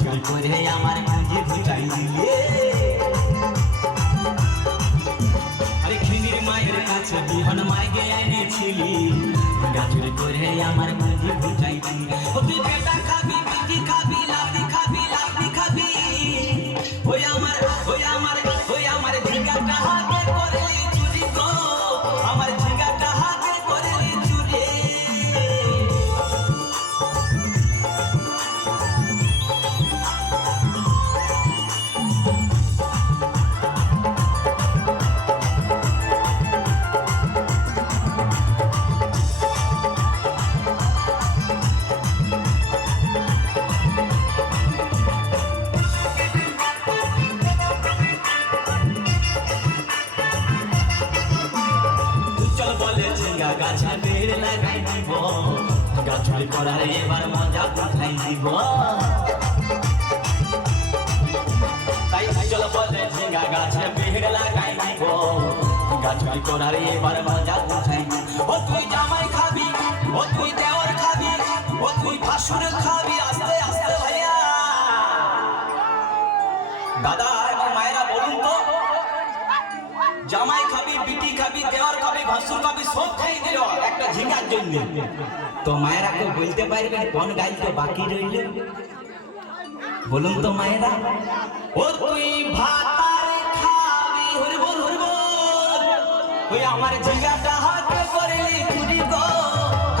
চুরি করে আমার পুঁজি ঘুচাই দিলে। আরে খিমির মায়ের কাছে বিহন মাইগে এনেছিলি, চুরি করে আমার পুঁজি ঘুচাই দিলি। ও তুই বেটা খাবি, পিঠি খাবি, লাভি খাবি, লাভি খাবি। ওই আমার ঝিঙ্গাটা হাতে করলি চুরি গো, আমার ঝিঙ্গাটা হাতে করলি চুরি। চল বলে ঝিঙ্গা গাছে বেড় লাগাই দিব, চুরি করার এবার মজা উঠাই দিব। তাই চল বলে ঝিঙ্গা গাছে বেড় লাগাই দিব, চুরি করার এবার মজা উঠাই দিব। ও তুই জামাই খাবি, ও তুই দেওর খাবি, ও তুই ভাসুর খাবি। আস্তে আস্তে ভাইয়া দাদা এবং মায়েরা বলুন তো, জামাই খাবি, বিটি খাবি, দেওয়ার খাবি, ভাসুর খাবি, সব খাই দিল একটা ঝিঙ্গার জন্য। তো মায়েরা কেউ বলতে পারবেন কোন গাইতে বাকি রইল? বলুন তো মায়েরা। ও তুই ভাত আর খাবি, হরিবল হরিবল। ওই আমার ঝিঙ্গাটা হাতে করলি চুরি গো,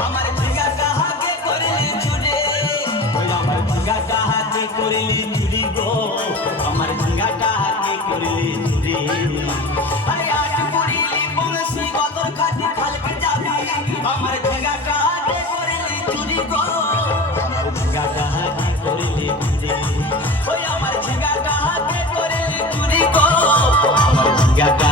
আমার ঝিঙ্গাটা হাতে করলি চুরি। ওই আমার ঝিঙ্গাটা হাতে করলি চুরি গো, আমার ঝিঙ্গাটা হাতে করলি চুরি। আরে আজ পুরিলি বংশী গদর খাটি খালকে যাবি, আমার ঝিঙ্গাটা হাতে করলি চুরি গো, আমার ঝিঙ্গাটা হাতে করলি চুরি। ওই আমার ঝিঙ্গাটা হাতে করলি চুরি গো, আমার ঝিঙ্গাটা